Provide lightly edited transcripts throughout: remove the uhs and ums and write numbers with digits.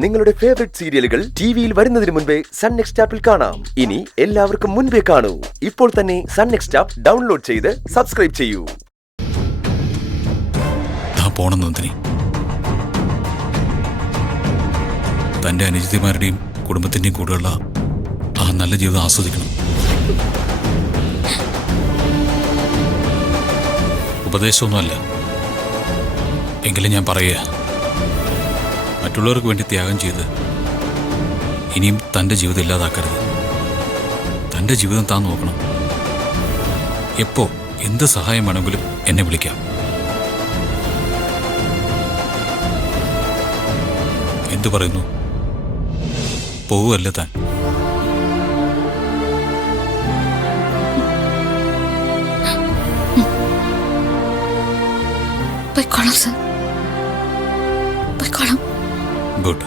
നിങ്ങളുടെ ഫേവറേറ്റ് സീരിയലുകൾ ടിവിയിൽ വരുന്നതിന് മുൻപേ സൺ നെക്സ്റ്റ് ആപ്പിൽ കാണാം. ഇനി എല്ലാവർക്കും മുൻപേ കാണൂ. ഇപ്പോൾ തന്നെ സൺ നെക്സ്റ്റ് ആപ്പ് ഡൗൺലോഡ് ചെയ്ത് സബ്സ്ക്രൈബ് ചെയ്യൂ. തന്റെ അനുജിതിമാരുടെയും കുടുംബത്തിന്റെയും കൂടെയുള്ള ആ നല്ല ജീവിതം ആസ്വദിക്കണം. ഉപദേശമൊന്നുമല്ല, എങ്കിലും ഞാൻ പറയുക, മറ്റുള്ളവർക്ക് വേണ്ടി ത്യാഗം ചെയ്ത് ഇനിയും തൻ്റെ ജീവിതം ഇല്ലാതാക്കരുത്. തൻ്റെ ജീവിതം താൻ നോക്കണം. എപ്പോ എന്ത് സഹായം വേണമെങ്കിലും എന്നെ വിളിക്കാം. എന്തു പറയുന്നു? പോവുകയല്ല താൻ? ഗുഡ്.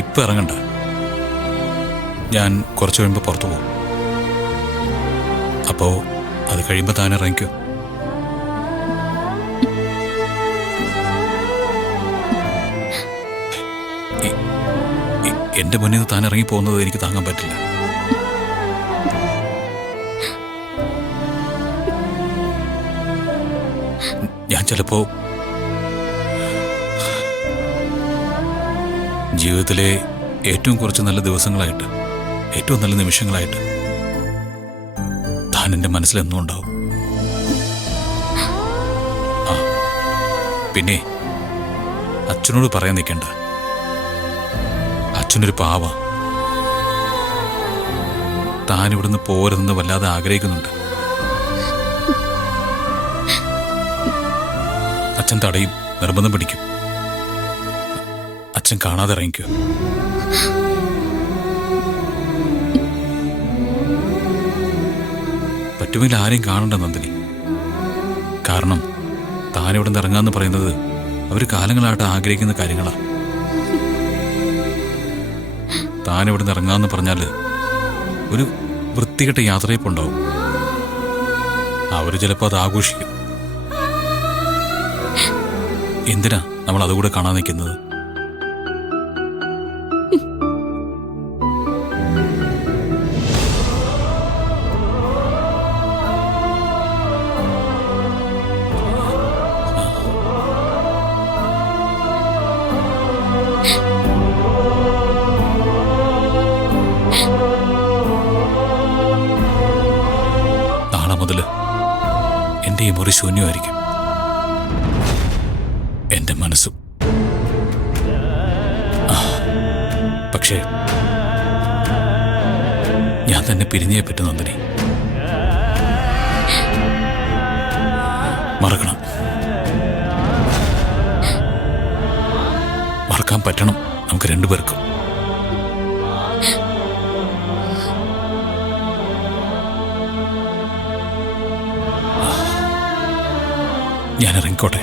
ഇപ്പൊ ഇറങ്ങണ്ട. ഞാൻ കുറച്ചു കഴിയുമ്പോ പുറത്തു പോകും. അപ്പോ അത് കഴിയുമ്പോ താൻ ഇറങ്ങിക്കോ. എന്റെ മുന്നിൽ നിന്ന് താൻ ഇറങ്ങി പോകുന്നത് എനിക്ക് താങ്ങാൻ പറ്റില്ല. ഞാൻ ചിലപ്പോ ജീവിതത്തിലെ ഏറ്റവും കുറച്ച് നല്ല ദിവസങ്ങളായിട്ട്, ഏറ്റവും നല്ല നിമിഷങ്ങളായിട്ട് താൻ എൻ്റെ മനസ്സിലെന്നും ഉണ്ടാവും. പിന്നെ അച്ഛനോട് പറയാൻ നിൽക്കണ്ട. അച്ഛനൊരു പാവ. താൻ ഇവിടുന്ന് പോരുതെന്ന് വല്ലാതെ ആഗ്രഹിക്കുന്നുണ്ട്. അച്ഛൻ തടയും, നിർബന്ധം പിടിക്കും. അച്ഛൻ കാണാതെ ഇറങ്ങിക്കോ. പറ്റുമെങ്കിൽ ആരെയും കാണണ്ട നന്ദിനി. കാരണം താൻ ഇവിടെ നിന്ന് ഇറങ്ങാന്ന് പറയുന്നത് അവർ കാലങ്ങളായിട്ട് ആഗ്രഹിക്കുന്ന കാര്യങ്ങളാ. താൻ ഇവിടെ നിന്ന് ഇറങ്ങാന്ന് പറഞ്ഞാല് ഒരു വൃത്തികെട്ട യാത്രയപ്പുണ്ടാവും. അവര് ചിലപ്പോൾ അത് ആഘോഷിക്കും. എന്തിനാ നമ്മൾ അതുകൂടെ കാണാൻ നിൽക്കുന്നത്? നാളെ മുതല് എന്റെ ഈ മുറി ശൂന്യമായിരിക്കും. എന്റെ മനസ്സും. പക്ഷേ ഞാൻ തന്നെ പിരിഞ്ഞേ പറ്റൂ നന്ദിനി. മറക്കണം. മറക്കാൻ പറ്റണം നമുക്ക് രണ്ടുപേർക്കും. ഞാൻ ഇറങ്ങിക്കോട്ടെ.